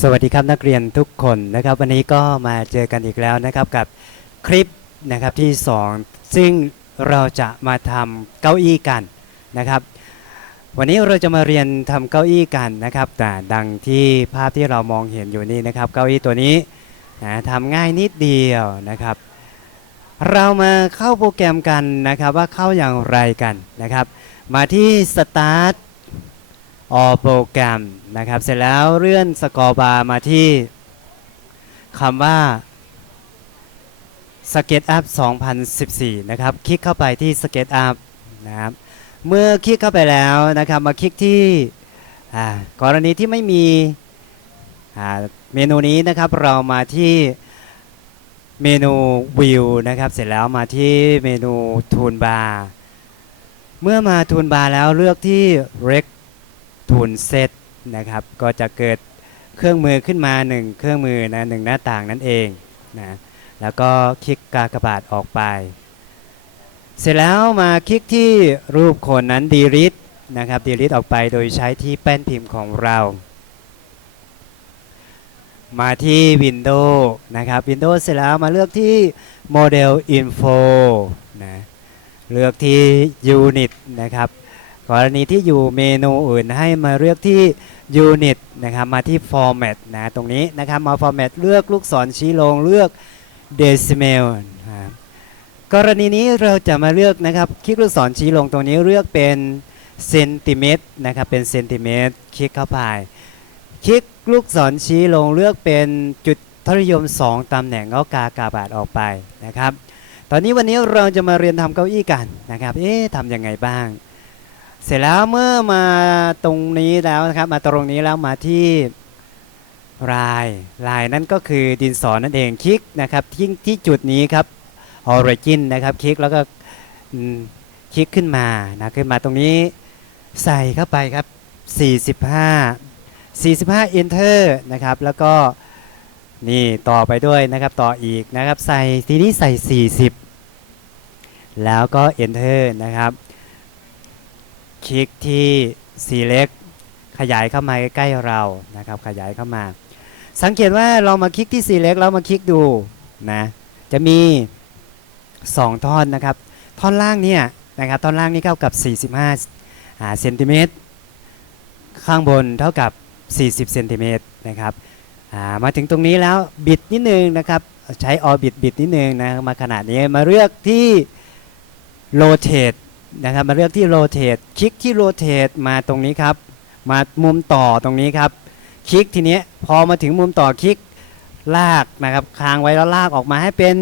สวัสดีครับนักเรียนทุกคนนะครับ วันนี้ก็มาเจอกันอีกแล้วนะครับกับคลิปนะครับที่ 2 ซึ่งเราจะมาทำเก้าอี้กันนะครับ วันนี้เราจะมาเรียนทำเก้าอี้กันนะครับ แต่ดังที่ภาพที่เรามองเห็นอยู่นี่นะครับ เก้าอี้ตัวนี้นะทำง่ายนิดเดียวนะครับ เรามาเข้าโปรแกรมกันนะครับว่าเข้าอย่างไรกันนะครับ มาที่ Start ออโปรแกรมนะครับ เสร็จแล้วเลื่อนสกอร์บาร์มาที่คำว่า SketchUp 2014 นะครับ คลิกเข้าไปที่ SketchUp นะครับ เมื่อคลิกเข้าไปแล้วนะครับ มาคลิกที่กรณีที่ไม่มีเมนูนี้นะครับ เรามาที่เมนูวิวนะครับ เสร็จแล้วมาที่เมนูทูนบาร์ เมื่อมาทูนบาร์แล้วเลือกที่ Rec ทูนเซตนะครับ ก็จะเกิดเครื่องมือขึ้นมา1เครื่องมือนะหนึ่งหน้าต่างนั่นเองนะแล้วก็คลิกกากบาทออกไป เสร็จแล้วมาคลิกที่รูปคนนั้น delete นะครับ delete ออกไปโดยใช้ที่แป้นพิมพ์ของเรา มาที่ Windows นะครับ Windows เสร็จแล้วมาเลือกที่ Model Info นะเลือกที่ Unit นะครับ กรณีที่อยู่เมนูอื่นให้มาเลือกที่ Unit นะครับมาที่ Format นะตรงนี้นะครับมา Format เลือกลูกศรชี้ลงเลือก Decimal นะครับกรณีนี้เราจะมาเลือกนะครับคลิกลูกศรชี้ลงตรงนี้เลือกเป็นเซนติเมตรนะครับเป็นเซนติเมตรคลิกเข้าไปคลิกลูกศรชี้ลงเลือกเป็นจุดทศนิยม 2ตำแหน่งก็กากาบาทออกไปนะครับ ตอนนี้วันนี้เราจะมาเรียนทำเก้าอี้กันนะครับ เอ๊ะทำยังไงบ้าง เสร็จแล้วเมื่อมาตรงนี้แล้วนะครับ มาตรงนี้แล้วมาที่ลายลายนั่นก็คือดินสอนนั่นเองคลิกนะครับที่ที่จุดนี้ครับ origin นะครับคลิกแล้วก็คลิกขึ้นมานะขึ้นมาตรงนี้ใส่เข้าไปครับ 45 45 enter นะครับ แล้วก็นี่ต่อไปด้วยนะครับต่ออีกนะครับ ใส่ทีนี้ใส่ 40 แล้วก็ enter นะครับ คลิกที่ select ขยายเข้ามาใกล้ๆเรานะครับ ขยายเข้ามา สังเกตว่าเรามาคลิกที่ select แล้วมาคลิกดูนะจะมี 2 ท่อนนะครับ ท่อนล่างเนี่ยนะครับท่อนล่างนี่เท่ากับ 45เซนติเมตรข้างบนเท่ากับ 40เซนติเมตรนะครับามาถึงตรงนี้แล้วบิดนิดนึงนะครับใช้ออบิดบิดนิดนึงนะมาขนาดนี้มาเลือกที่ rotate นะครับมาเลือกที่ rotate คลิกที่ rotate มาตรงนี้ครับ มามุมต่อตรงนี้ครับ คลิกทีนี้พอมาถึงมุมต่อคลิกลากนะครับค้างไว้แล้วลากออกมาให้เป็น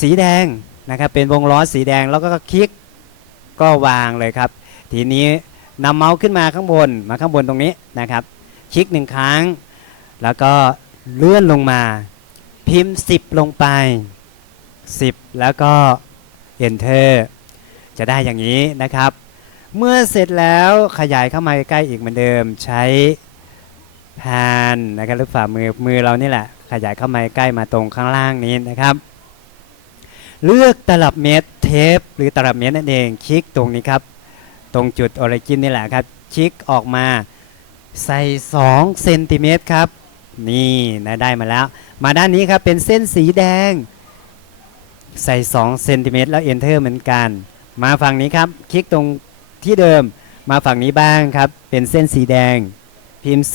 สีแดงนะครับเป็นวงล้อสีแดงแล้วก็คลิกก็วางเลยครับ ทีนี้นำเมาส์ขึ้นมาข้างบนมาข้างบนตรงนี้นะครับ คลิกหนึ่งครั้ง แล้วก็เลื่อนลงมา พิมพ์ 10 ลงไป 10 แล้วก็ enter จะได้อย่างนี้นะครับ เมื่อเสร็จแล้วขยายเข้ามาใกล้อีกเหมือนเดิม ใช้แพนนะครับหรือฝ่ามือมือเรานี่แหละ ขยายเข้ามาใกล้มาตรงข้างล่างนี้นะครับ เลือกตลับเมตรเทป หรือตลับเมตรนั่นเอง คลิกตรงนี้ครับ ตรงจุดออริจินนี่แหละครับ คลิกออกมาใส่2เซนติเมตรครับนี่นะได้มาแล้ว มาด้านนี้ครับเป็นเส้นสีแดง ใส่2เซนติเมตรแล้ว enter เหมือนกัน มาฝั่งนี้ครับ คลิกตรงที่เดิมมาฝั่งนี้บ้างครับ เป็นเส้นสีแดง พิมพ์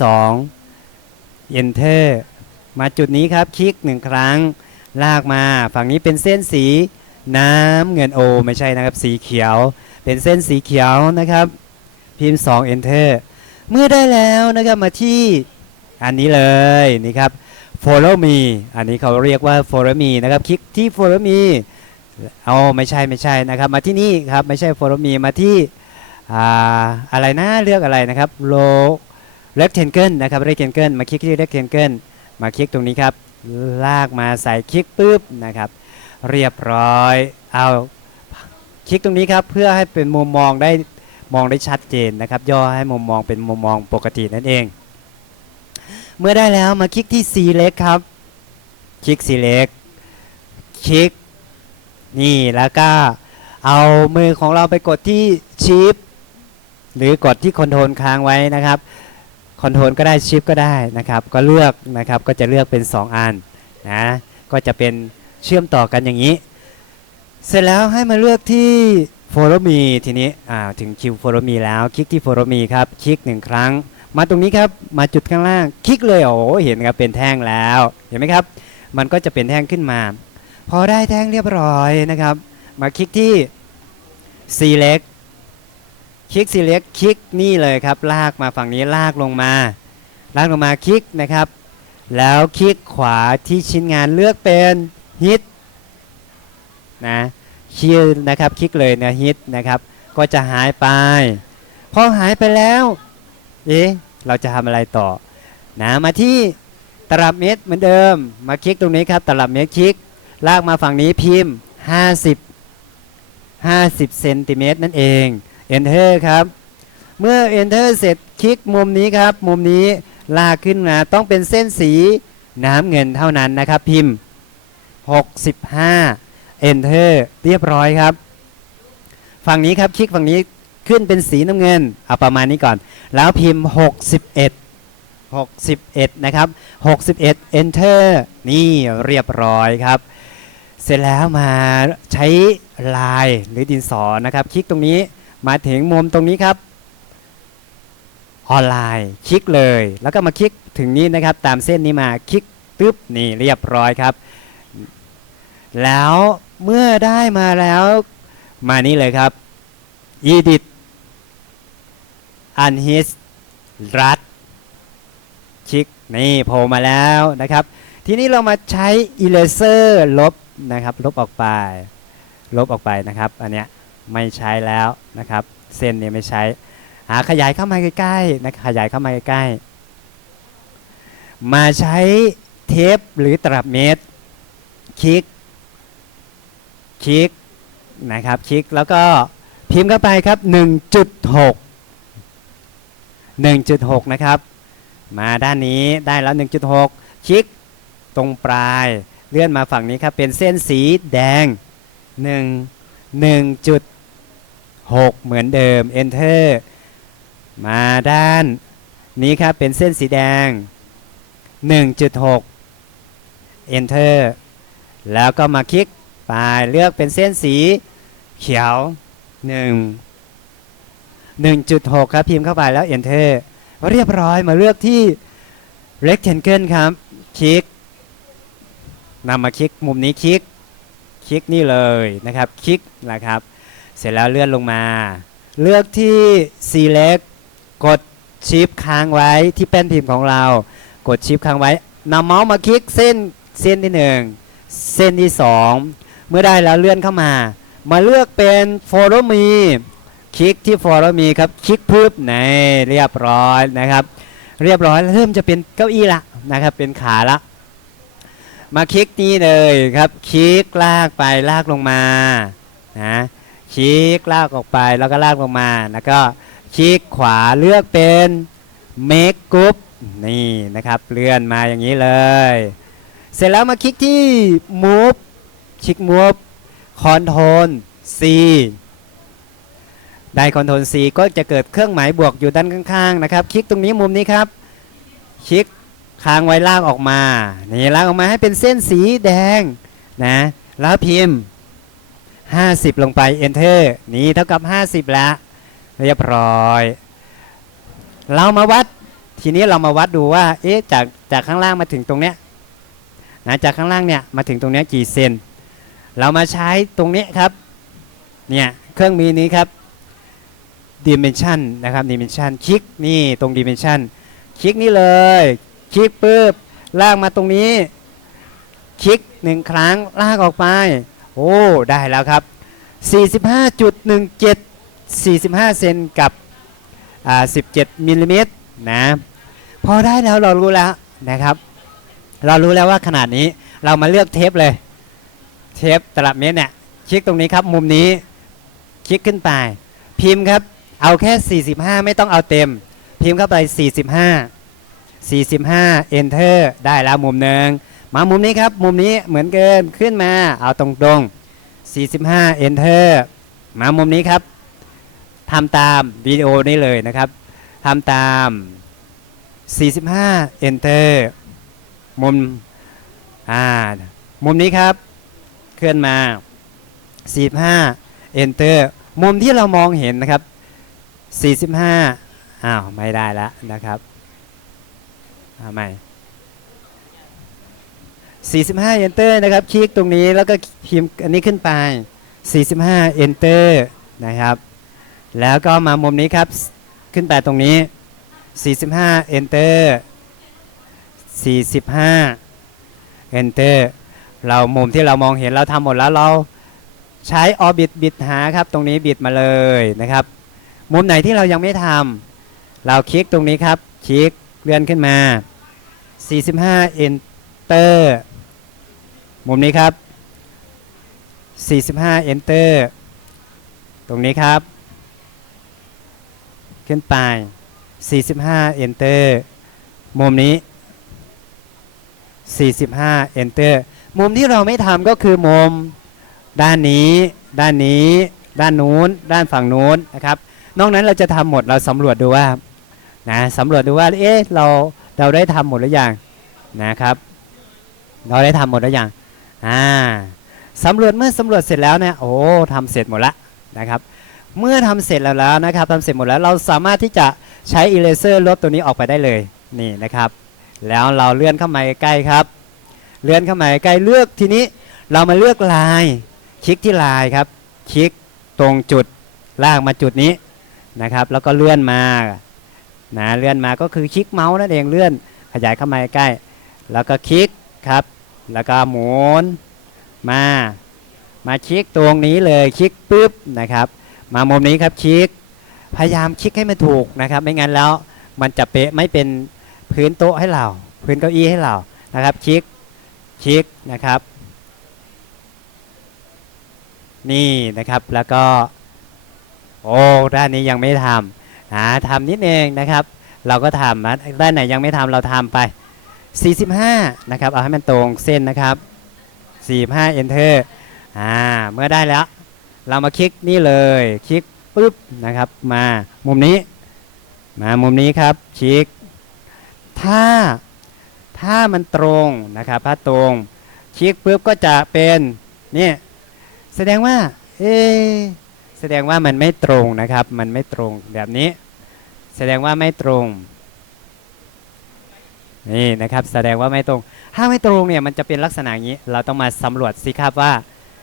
2 enter มาจุดนี้ครับ คลิกหนึ่งครั้ง ลากมา ฝั่งนี้เป็นเส้นสีน้ำเงินโอไม่ใช่นะครับ สีเขียว เป็นเส้นสีเขียวนะครับ พิมพ์ 2 enter เมื่อได้แล้วนะครับมาที่อันนี้เลยนี่ครับ follow me อันนี้เขาเรียกว่า follow me นะครับ คลิกที่ follow me เอาไม่ใช่ไม่ใช่นะครับ มาที่นี่ครับไม่ใช่ follow me มาที่ออะไรนะเลือกอะไรนะครับ low rectangle นะครับ rectangle มาคลิกที่ rectangle มาคลิกตรงนี้ครับลากมาใส่คลิกปุ๊บนะครับ เรียบร้อยเอาคลิกตรงนี้ครับเพื่อให้เป็นมุมมองได้มองได้ชัดเจนนะครับ ย่อให้มุมมองเป็นมุมมองปกตินั่นเอง เมื่อได้แล้วมาคลิกที่ select ครับ คลิก select คลิก นี่แล้วก็เอามือของเราไปกดที่ชิปหรือกดที่คอนโทรลค้างไว้นะครับคอนโทรลก็ได้ชิปก็ได้นะครับ ก็เลือกนะครับก็จะเลือกเป็น 2 อันนะก็จะเป็นเชื่อมต่อกันอย่างนี้ เสร็จแล้วให้มาเลือกที่ Follow Me ทีนี้ถึงคิว Follow Me แล้วคลิกที่ Follow Me ครับคลิกหนึ่งครั้ง มาตรงนี้ครับมาจุดข้างล่าง คลิกเลยโอ้เห็นครับเป็นแท่งแล้วเห็นไหมครับ มันก็จะเป็นแท่งขึ้นมา พอได้แท่งเรียบร้อยนะครับ มาคลิกที่ Select คลิก Select คลิกนี่เลยครับ ลากมาฝั่งนี้ลากลงมา ลากลงมาคลิกนะครับ แล้วคลิกขวาที่ชิ้นงานเลือกเป็น Hit นะคีย์นะครับคลิกเลยนะ Hit นะครับ ก็จะหายไป พอหายไปแล้วเอ๊ะเราจะทำอะไรต่อนะมาที่ตลับเมตรเหมือนเดิม มาคลิกตรงนี้ครับ ตลับเมตรคลิก ลากมาฝั่งนี้พิมพ์ 50 50เซนติเมตรนั่นเอง Enter ครับ เมื่อ Enter เสร็จคลิกมุมนี้ครับ มุมนี้ลากขึ้นมาต้องเป็นเส้นสีน้ำเงินเท่านั้นนะครับ พิมพ์ 65 Enter เรียบร้อยครับ ฝั่งนี้ครับคลิกฝั่งนี้ขึ้นเป็นสีน้ำเงินเอาประมาณนี้ก่อน แล้วพิมพ์ 61 61 นะครับ 61 Enter นี่เรียบร้อยครับ เสร็จแล้วมาใช้ลายหรือดินสอนะครับ คลิกตรงนี้มาถึงมุมตรงนี้ครับ ออนไลน์คลิกเลย แล้วก็มาคลิกถึงนี้นะครับ ตามเส้นนี้มาคลิกตึ๊บนี่เรียบร้อยครับ แล้วเมื่อได้มาแล้วมานี่เลยครับ edit unhis รัดคลิกนี่โผล่มาแล้วนะครับ ทีนี้เรามาใช้ eraser ลบ นะครับ ลบออกไป ลบออกไปนะครับ อันเนี้ยไม่ใช้แล้วนะครับ เส้นนี้ไม่ใช้ หาขยายเข้ามาใกล้ๆนะขยายเข้ามาใกล้ๆมาใช้เทปหรือตลับเมตร คลิก คลิกนะครับ คลิกแล้วก็พิมพ์เข้าไปครับ 1.6 1.6 นะครับ มาด้านนี้ได้แล้ว 1.6 คลิกตรงปลาย เลื่อนมาฝั่งนี้ครับ เป็นเส้นสีแดง 1 1.6 เหมือนเดิม Enter มาด้านนี้ครับ เป็นเส้นสีแดง 1.6 Enter แล้วก็มาคลิกไปเลือกเป็นเส้นสีเขียว 1 1.6 ครับพิมพ์เข้าไปแล้ว Enter เรียบร้อยมาเลือกที่ Rectangle ครับ คลิก นำมาคลิกมุมนี้คลิก คลิกนี่เลยนะครับ คลิกนะครับ เสร็จแล้วเลื่อนลงมา เลือกที่ select กดชิปค้างไว้ที่แป้นพิมพ์ของเรา กดชิปค้างไว้นำเมาส์มาคลิกเส้นเส้นที่หนึ่งเส้นที่สองเมื่อได้แล้วเลื่อนเข้ามา มาเลือกเป็น follow me คลิกที่ follow me ครับ คลิกพึบในเรียบร้อยนะครับ เรียบร้อยเริ่มจะเป็นเก้าอี้ละนะครับ เป็นขาละ มาคลิกนี้เลยครับ คลิกลากไปลากลงมานะคลิกลากออกไปแล้วก็ลากลงมา แล้วก็คลิกขวาเลือกเป็น make group นี่นะครับเลื่อนมาอย่างนี้เลย เสร็จแล้วมาคลิกที่ move คลิก move control C ได้ control C ก็จะเกิดเครื่องหมายบวกอยู่ด้านข้างๆนะครับ คลิกตรงนี้มุมนี้ครับ คลิก ค้างไว้ลากออกมานี่ลากออกมาให้เป็นเส้นสีแดงนะแล้วพิมพ์ 50 ลงไป enter นี่เท่ากับ 50แล้วเรียบร้อย เรามาวัดทีนี้เรามาวัดดูว่าเอ๊ะจากจากข้างล่างมาถึงตรงเนี้ยนะจากข้างล่างเนี่ยมาถึงตรงเนี้ยกี่เซนเรามาใช้ตรงนี้ครับเนี่ยเครื่องมือนี้ครับ dimension นะครับ dimension คลิกนี่ตรง dimension คลิกนี่เลย คลิกปุ๊บลากมาตรงนี้ คลิกหนึ่งครั้งลากออกไป โอ้ ได้แล้วครับ 45.17 45 เซนกับอ่า17 มิลลิเมตรนะพอได้แล้วเรารู้แล้วนะครับ เรารู้แล้วว่าขนาดนี้เรามาเลือกเทปเลย เทปตลับเมตรเนี่ยคลิกตรงนี้ครับมุมนี้ คลิกขึ้นไป พิมพ์ครับ เอาแค่ 45 ไม่ต้องเอาเต็ม พิมพ์เข้าไป 45 45 enter ได้แล้วมุมหนึ่งมามุมนี้ครับ มุมนี้เหมือนเกินขึ้นมาเอาตรงๆ 45 enter มามุมนี้ครับทำตามวิดีโอนี้เลยนะครับทำตาม 45 enter มุมอ่ามุมนี้ครับ เคลื่อนมา 45 enter มุมที่เรามองเห็นนะครับ 45อ้าวไม่ได้แล้วนะครับ ใหม่45 enter นะครับ คลิกตรงนี้แล้วก็พิมพ์อันนี้ขึ้นไป 45 enter นะครับ แล้วก็มามุมนี้ครับ ขึ้นไปตรงนี้ 45 enter 45 enter เรามุมที่เรามองเห็นเราทำหมดแล้วเราใช้ orbit บิดหาครับ ตรงนี้บิดมาเลยนะครับ มุมไหนที่เรายังไม่ทำเราคลิกตรงนี้ครับ คลิก เลื่อนขึ้นมา 45 enter มุมนี้ครับ 45 enter ตรงนี้ครับ ขึ้นไป 45 enter มุมนี้ 45 enter มุมที่เราไม่ทำก็คือมุมด้านนี้ ด้านนี้ ด้านนู้น ด้านฝั่งนู้นนะครับ นอกนั้นเราจะทำหมดเราสำรวจดูว่า นะสำรวจดูว่าเอ๊ะเราเราได้ทำหมดหรือยังนะครับ เราได้ทำหมดหรือยังอ่าสำรวจเมื่อสำรวจเสร็จแล้วเนี่ยโอ้ทำเสร็จหมดล้วนะครับ เมื่อทำเสร็จแล้วแล้วนะครับทำเสร็จหมดแล้วเราสามารถที่จะใช้อิเลเซอร์ลบตัวนี้ออกไปได้เลยนี่นะครับ แล้วเราเลื่อนเข้ามาใกล้ครับ เลื่อนเข้ามาใกล้เลือกทีนี้เรามาเลือกลาย คลิกที่ลายครับ คลิกตรงจุดลากมาจุดนี้นะครับ แล้วก็เลื่อนมา นะเลื่อนมาก็คือคลิกเมาส์นั่นเองเลื่อนขยายเข้ามาใกล้ แล้วก็คลิกครับ แล้วก็หมุนมา มาคลิกตรงนี้เลยคลิกปุ๊บนะครับ มามุมนี้ครับคลิก พยายามคลิกให้มันถูกนะครับ ไม่งั้นแล้วมันจะเป๊ะไม่เป็นพื้นโต๊ะให้เรา พื้นเก้าอี้ให้เรานะครับคลิกคลิกนะครับ นี่นะครับแล้วก็ โอ้ด้านนี้ยังไม่ทำ อ่าทำนิดเองนะครับ เราก็ทำนะด้านไหนยังไม่ทำเราทำไป 45 นะครับ เอาให้มันตรงเส้นนะครับ 45 enter อ่าเมื่อได้แล้ว เรามาคลิกนี่เลยคลิกปุ๊บนะครับ มามุมนี้ มามุมนี้ครับคลิก ถ้าถ้ามันตรงนะครับถ้าตรงคลิกปุ๊บก็จะเป็นนี่แสดงว่า เอ๊ แสดงว่ามันไม่ตรงนะครับ มันไม่ตรงแบบนี้ แสดงว่าไม่ตรงนี่นะครับ แสดงว่าไม่ตรง ถ้าไม่ตรงเนี่ยมันจะเป็นลักษณะอย่างนี้ เราต้องมาสำรวจสิครับว่า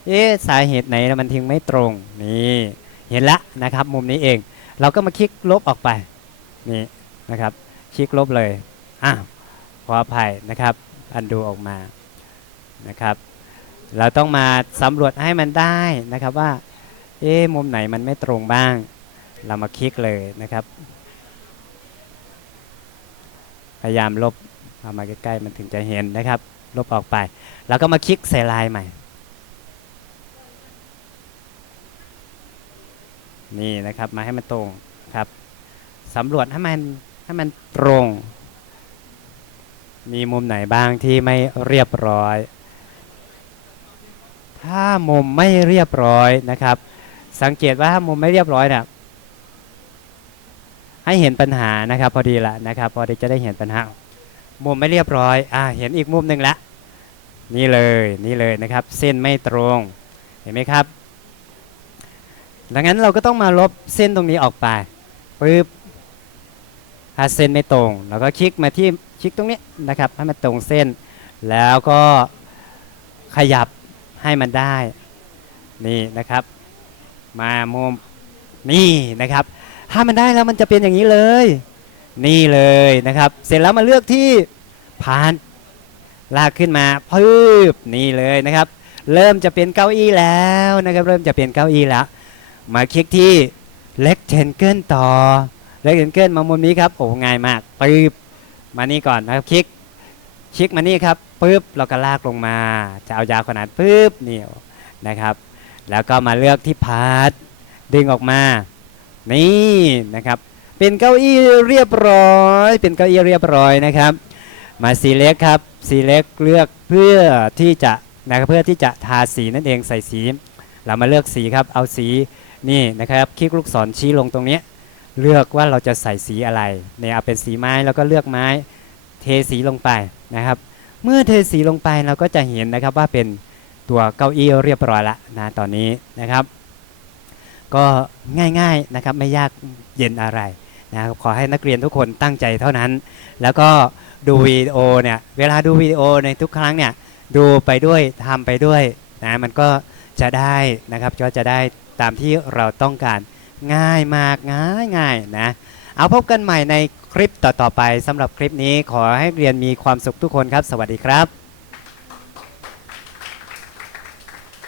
เอ๊ะสาเหตุไหนมันถึงไม่ตรงนี่เห็นละนะครับ มุมนี้เอง เราก็มาคลิกลบออกไปนี่นะครับคลิกลบเลยอ้าวขออภัยนะครับ อันดูออกมานะครับ เราต้องมาสำรวจให้มันได้นะครับว่า เอ๊มุมไหนมันไม่ตรงบ้าง เรามาคลิกเลยนะครับ พยายามลบเอามาใกล้ๆมันถึงจะเห็นนะครับ ลบออกไป แล้วก็มาคลิกใส่ลายใหม่ นี่นะครับมาให้มันตรงครับสำรวจให้มันให้มันตรง มีมุมไหนบ้างที่ไม่เรียบร้อย ถ้ามุมไม่เรียบร้อยนะครับ สังเกตว่าถ้ามุมไม่เรียบร้อยเนี่ยให้เห็นปัญหานะครับ พอดีละนะครับ พอดีจะได้เห็นปัญหา มุมไม่เรียบร้อยอ่าเห็นอีกมุมหนึ่งละนี่เลยนี่เลยนะครับ เส้นไม่ตรงเห็นไหมครับ ดังนั้นเราก็ต้องมาลบเส้นตรงนี้ออกไปปึ๊บถ้าเส้นไม่ตรงเราก็คลิกมาที่คลิกตรงนี้นะครับให้มันตรงเส้น แล้วก็ขยับให้มันได้นี่นะครับ มามุมนี่นะครับ ถ้ามันได้แล้วมันจะเป็นอย่างนี้เลย นี่เลยนะครับ เสร็จแล้วมาเลือกที่ผ่าน ลากขึ้นมาพืบนี่เลยนะครับ เริ่มจะเป็นเก้าอี้แล้วนะครับ เริ่มจะเป็นเก้าอี้แล้ว มาคลิกที่เล็กเทนเกิลต่อเล็กเทนเกิลมามุมนี้ครับโอ้ง่ายมากปึ๊บมานี่ก่อนนะครับคลิกคลิกมานี่ครับปึ๊บเราก็ลากลงมา จะเอายาวขนาดปึ๊บนี่นะครับ แล้วก็มาเลือกที่พาร์ทดึงออกมา นี่นะครับ เป็นเก้าอี้เรียบร้อย เป็นเก้าอี้เรียบร้อยนะครับ มาสีเล็กครับสีเล็กเลือกเพื่อที่จะนะครับเพื่อที่จะทาสีนั่นเองใส่สี เรามาเลือกสีครับ เอาสีนี่นะครับ คลิกลูกศรชี้ลงตรงนี้ เลือกว่าเราจะใส่สีอะไรเนี่ยเอาเป็นสีไม้แล้วก็เลือกไม้ เทสีลงไปนะครับ เมื่อเทสีลงไปเราก็จะเห็นนะครับว่าเป็น ตัวเก้าอี้เรียบร้อยละนะตอนนี้นะครับ ก็ง่ายๆนะครับไม่ยากเย็นอะไรนะรขอให้นักเรียนทุกคนตั้งใจเท่านั้น แล้วก็ดูวิดีโอเนี่ยเวลาดูวิดีโอในทุกครั้งเนี่ยดูไปด้วยทำไปด้วยนะมันก็จะได้นะครับก็จะได้ตามที่เราต้องการง่ายมากง่ายง่ายนะเอาพบกันใหม่ในคลิปต่อๆไปสำหรับคลิปนี้ขอให้เรียนมีความสุขทุกคนครับ สวัสดีครับ